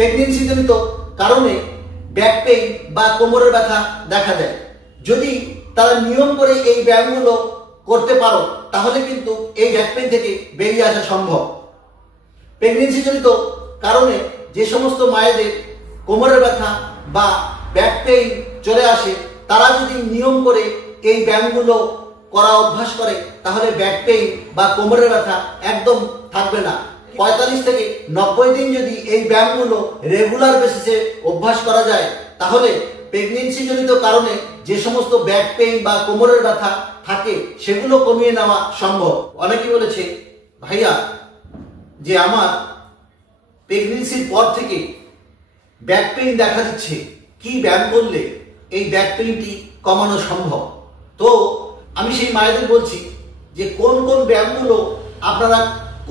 Pregnancy জনিত কারণে back pain বা কোমরের ব্যথা দেখা দেয়। যদি তারা নিয়ম করে এই ব্যায়ামগুলো করতে পারো তাহলে কিন্তু এই ব্যাক পেইন থেকে বেরিয়ে আসা সম্ভব। প্রেগনেন্সি জনিত কারণে যে সমস্ত মায়েদের কোমরের ব্যথা বা ব্যাক পেইন চলে আসে তারা যদি নিয়ম করে এই ব্যায়ামগুলো করা অভ্যাস করে তাহলে ব্যাক পেইন বা কোমরের ব্যথা একদম থাকবে না। 45 থেকে 90 দিন যদি এই ব্যায়ামগুলো রেগুলার বেসিসে অভ্যাস করা যায় তাহলে প্রেগনেন্সি জনিত কারণে যে সমস্ত ব্যাক পেইন বা কোমরের ব্যথা থাকে সেগুলো কমিয়ে নেওয়া সম্ভব। অনেকে বলেছে ভাইয়া যে আমার প্রেগনেন্সির পর থেকে ব্যাক পেইন দেখা দিচ্ছে, কি ব্যায়াম করলে এই ব্যাক পেইনটি কমানো সম্ভব? তো আমি সেই মায়েদের বলছি যে কোন কোন ব্যায়ামগুলো আপনারা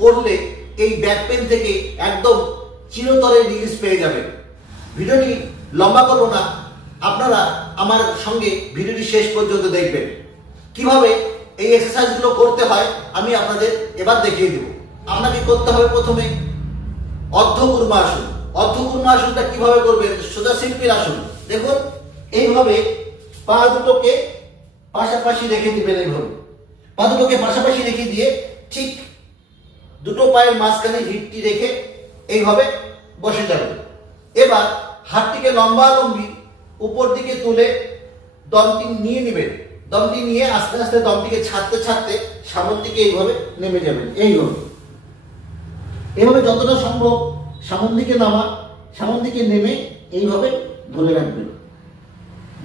করলে এই ব্যাক পেইন থেকে একদম চিরতরে রিলিজ পেয়ে যাবেন। ভিডিওটি লম্বা করব না, আপনারা আমার সঙ্গে ভিডিওটি শেষ পর্যন্ত দেখবেন। কিভাবে এই এক্সারসাইজগুলো করতে হয় আমি আপনাদের এবার দেখিয়ে দেব। আপনাকে করতে হবে প্রথমে অর্ধকুর্মা আসন। অর্ধকুর্মা আসনটা কিভাবে করবেন? সোজা শিল্পীর আসন। দেখুন এইভাবে পা দুটোকে পাশাপাশি রেখে দিবেন। এইভাবে পা দুটোকে পাশাপাশি রেখে দিয়ে ঠিক দুটো পায়ের মাঝখানে হিপটি রেখে এইভাবে বসে যাবেন। এবার হাতটিকে লম্বা লম্বি উপর দিকে তুলে দমটি নিয়ে নেবেন। দমটি নিয়ে আস্তে আস্তে দমটিকে ছাড়তে ছাড়তে সামনের দিকে এইভাবে নেমে যাবেন। এইভাবে যতটা সম্ভব সামনের দিকে নামা, সামনের দিকে নেমে এইভাবে ধরে রাখবেন।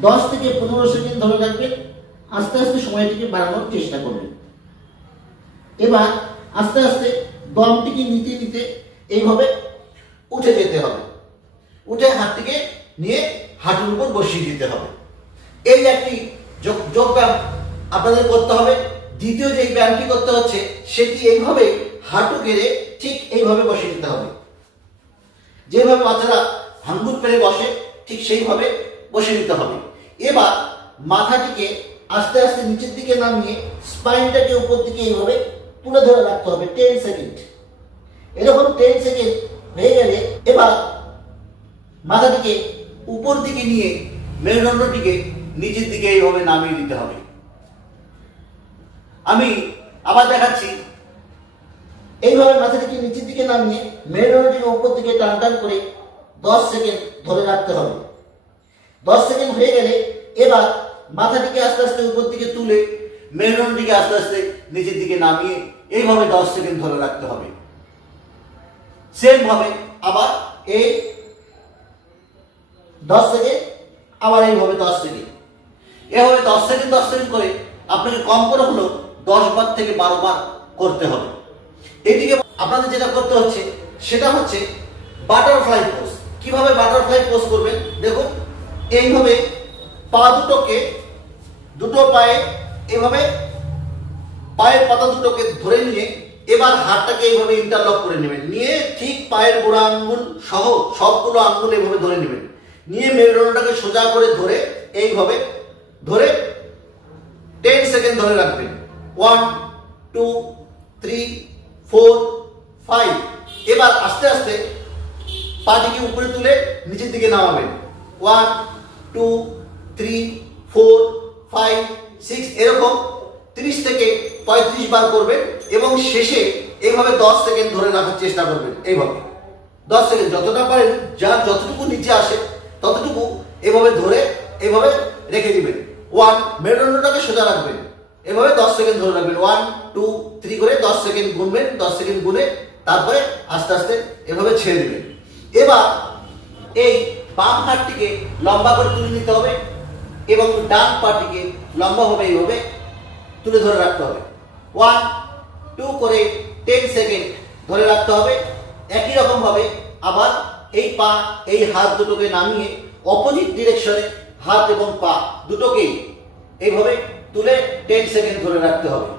10 থেকে 15 সেকেন্ড ধরে রাখবেন। আস্তে আস্তে সময়টিকে বাড়ানোর চেষ্টা করবেন। এবার আস্তে আস্তে দমটিকে নিতে নিতে এইভাবে উঠে যেতে হবে। উঠে হাতটিকে নিয়ে হাঁটুর উপর বসিয়ে দিতে হবে। এই একটি যোগ ব্যায়াম আপনাদের করতে হবে। দ্বিতীয় যে ব্যায়ামটি করতে হচ্ছে সেটি এইভাবে হাঁটু গেড়ে ঠিক এইভাবে বসিয়ে দিতে হবে। যেভাবে বাচ্চারা হাঙ্গুর পেরে বসে ঠিক সেইভাবে বসে দিতে হবে। এবার মাথাটিকে আস্তে আস্তে নিচের দিকে নামিয়ে স্পাইনটাকে উপর দিকে এইভাবে তুলে ধরে রাখতে হবে 10 সেকেন্ড। এরকম 10 সেকেন্ড হয়ে গেলে এবার মাথাটিকে উপর দিকে নিয়ে মেরুদণ্ডটিকে নিচের দিকে এইভাবে নামিয়ে দিতে হবে। আমি আবার দেখাচ্ছি। এইভাবে মাথাটিকে নিচের দিকে নামিয়ে মেরুদণ্ডটিকে উপর দিকে টান টান করে 10 সেকেন্ড ধরে রাখতে হবে। 10 সেকেন্ড হয়ে গেলে এবার মাথাটিকে আস্তে আস্তে উপর দিকে তুলে মেরুদণ্ডটিকে আস্তে আস্তে নিচের দিকে নামিয়ে এইভাবে 10 সেকেন্ড ধরে রাখতে হবে। সেম ভাবে আবার এই 10 সেকেন্ড, আবার এইভাবে 10 সেকেন্ড, এভাবে 10 সেকেন্ড 10 সেকেন্ড করে আপনাকে কম করে হলেও 10 বার থেকে 12 বার করতে হবে। এইদিকে আপনাদের যেটা করতে হচ্ছে সেটা হচ্ছে বাটারফ্লাই পোজ। কিভাবে বাটারফ্লাই পোজ করবেন? দেখুন এইভাবে পা দুটোকে দুটো পায়ে এইভাবে পায়ের পাতা দুটোকে ধরে নিয়ে এবার হাতটাকে এইভাবে ইন্টারলক করে নেবেন। নিয়ে ঠিক পায়ের গোড়া আঙ্গুল সহ সবগুলো আঙ্গুল এইভাবে ধরে নেবেন। নিয়ে মেরুদণ্ডটাকে সোজা করে ধরে এইভাবে ধরে 10 সেকেন্ড ধরে রাখবেন। 1 2 3 4 5। এবার আস্তে আস্তে পাটিকে উপরে তুলে নিচের দিকে নামাবেন। 1 2 3 4 5 6 এরকম 30 থেকে 35 বার করবেন এবং শেষে এইভাবে 10 সেকেন্ড ধরে রাখার চেষ্টা করবেন। এইভাবে 10 সেকেন্ড যতটা পারেন, যার যতটুকু নিচে আসে ততটুকু এভাবে ধরে এইভাবে রেখে দিবেন। 1 মেরুদণ্ডটাকে সোজা রাখবেন। এভাবে 10 সেকেন্ড ধরে রাখবেন। 1 2 3 করে 10 সেকেন্ড গুনবেন। 10 সেকেন্ড গুনে তারপরে আস্তে আস্তে এভাবে ছেড়ে দিবেন। এবার এই বাম হাতটিকে লম্বা করে তুলে নিতে হবে এবং ডান পাটিকে লম্বাভাবে এইভাবে তুলে ধরে রাখতে হবে। 1 2 করে 10 সেকেন্ড ধরে রাখতে হবে। একই রকম ভাবে আবার এই পা এই হাত দুটোকে নামিয়ে অপোজিট ডিরেকশনে হাত এবং পা দুটোকেই এইভাবে তুলে 10 সেকেন্ড ধরে রাখতে হবে।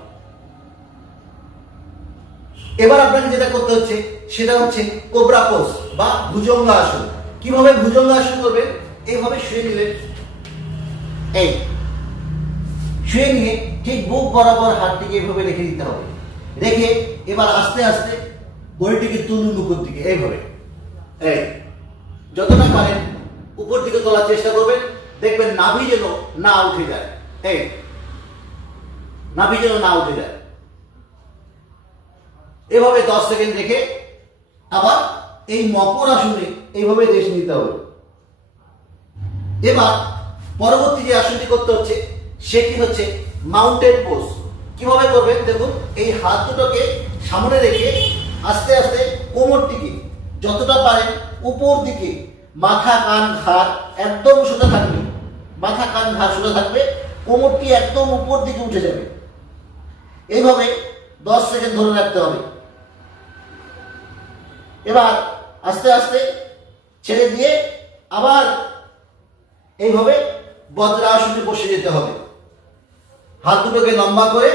এবার আপনাকে যেটা করতে হচ্ছে সেটা হচ্ছে কোবরা পোজ বা ভুজঙ্গ আসন। কিভাবে ভুজঙ্গ আসন করবেন? এইভাবে শুয়ে নিলেন। এই শুয়ে নিয়ে ঠিক বুক বরাবর হাতটিকে এইভাবে রেখে দিতে হবে। রেখে এবার আস্তে আস্তে বডিটিকে তুলুন উপর দিকে এইভাবে। এই যতটা পারেন উপর দিকে তোলার চেষ্টা করবেন, দেখবেন নাভি যেন না উঠে যায়। এই নাভি যেন না উঠে যায়। এভাবে 10 সেকেন্ড রেখে আবার এই মকর আসনে এইভাবে রেস্ট নিতে হবে। এবার পরবর্তী যে আসনটি করতে হচ্ছে সেটি হচ্ছে মাউন্টেন পোজ। কিভাবে করবেন দেখুন, এই হাত দুটোকে সামনে রেখে আস্তে আস্তে কোমরটিকে যতটা পারেন উপর দিকে, মাথা কান ঘাড় একদম সোজা থাকবে, মাথা কান ঘাড় সোজা থাকবে, কোমরটি একদম উপর দিকে উঠে যাবে। এইভাবে 10 সেকেন্ড ধরে রাখতে হবে। এবার আস্তে আস্তে ছেড়ে দিয়ে আবার এইভাবে বজ্রাসনে বসে যেতে হবে। হাত দুটোকে লম্বা করে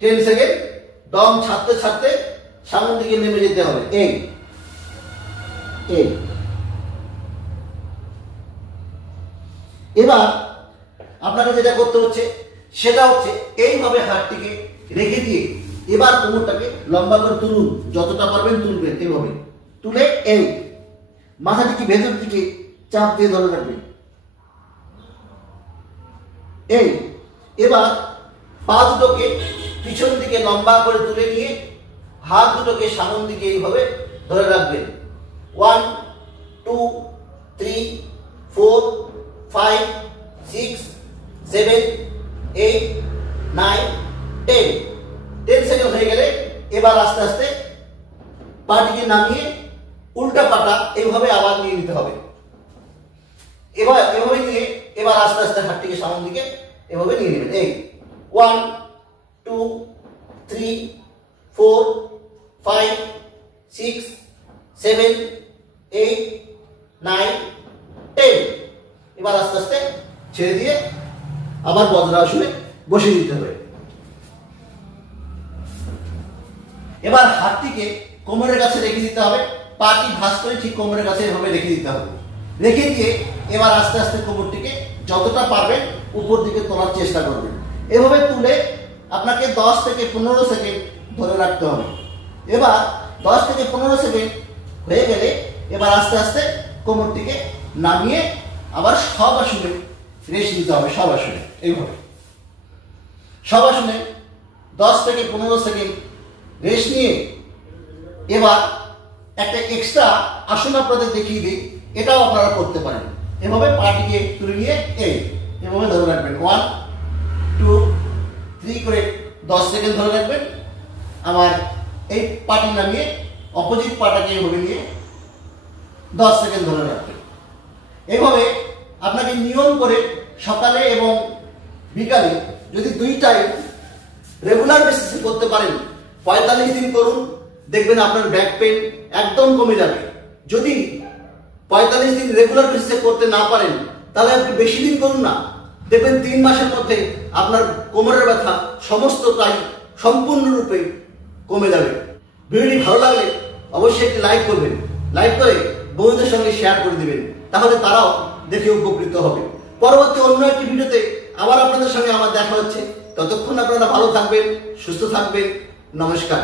10 সেকেন্ড দম ছাড়তে ছাড়তে সামনের দিকে নেমে যেতে হবে। এই এবার আপনাকে যেটা করতে হচ্ছে সেটা হচ্ছে এইভাবে হাতটিকে রেখে দিয়ে এবার কোমরটাকে লম্বা করে তুলুন, যতটা পারবেন তুলবেন। এইভাবে তুলে এই মাথাটিকে ভেতর দিকে চাপ দিয়ে ধরে রাখবেন। এই এবার পা দুটোকে পিছন দিকে লম্বা করে তুলে নিয়ে হাত দুটোকে সামনের দিকে এইভাবে ধরে রাখবেন। 1 2 3 4 5 6 7 8 9 10 সেকেন্ড হয়ে গেলে এবার আস্তে আস্তে পাটিকে নামিয়ে উল্টা পাটা এইভাবে আবার নিয়ে নিতে হবে। এবার এভাবে নিয়ে এবার আস্তে আস্তে হাতটিকে সামনের দিকে এভাবে নিয়ে নেবেন। এই 1 2 3 4 5 6 7 8 9 10। এবার আস্তে আস্তে ছেড়ে দিয়ে আবার বজ্রাসনে বসে দিতে হবে। এবার হাতটিকে কোমরের কাছে রেখে দিতে হবে, পাটি ভাঁজ করে ঠিক কোমরের কাছে এভাবে রেখে দিতে হবে। রেখে দিয়ে এবার আস্তে আস্তে কোমরটিকে যতটা পারবেন উপর দিকে তোলার চেষ্টা করবেন। এভাবে তুলে আপনাকে 10 থেকে 15 সেকেন্ড ধরে রাখতে হবে। এবার 10 থেকে 15 সেকেন্ড হয়ে গেলে এবার আস্তে আস্তে কোমরটিকে নামিয়ে আবার সব আসনে রেস্ট নিতে হবে। সব আসনে এইভাবে সব আসনে 10 থেকে 15 সেকেন্ড রেস্ট নিয়ে এবার একটা এক্সট্রা আসন আপনাদের দেখিয়ে দিই, এটাও আপনারা করতে পারেন। এভাবে পাটিকে তুলে নিয়ে এভাবে ধরে রাখবেন। 1 2 3 করে 10 সেকেন্ড ধরে রাখবেন। আবার এই পাটি নামিয়ে অপোজিট পাটাকে এভাবে নিয়ে 10 সেকেন্ড ধরে রাখবেন। এইভাবে আপনাকে নিয়ম করে সকালে এবং বিকালে যদি 2 টাইম রেগুলার বেসিসে করতে পারেন, 45 দিন করুন, দেখবেন আপনার ব্যাক পেন একদম কমে যাবে। যদি 45 দিন রেগুলার বেসিসে করতে না পারেন তাহলে আপনি বেশি দিন করুন না, দেখবেন 3 মাসের মধ্যে আপনার কোমরের ব্যথা সমস্তটাই সম্পূর্ণরূপে কমে যাবে। ভিডিওটি ভালো লাগলে অবশ্যই একটি লাইক করবেন, লাইক করে বন্ধুদের সঙ্গে শেয়ার করে দিবেন, তাহলে তারাও দেখে উপকৃত হবে। পরবর্তী অন্য একটি ভিডিওতে আবার আপনাদের সঙ্গে আমার দেখা হচ্ছে। ততক্ষণ আপনারা ভালো থাকবেন, সুস্থ থাকবেন। নমস্কার।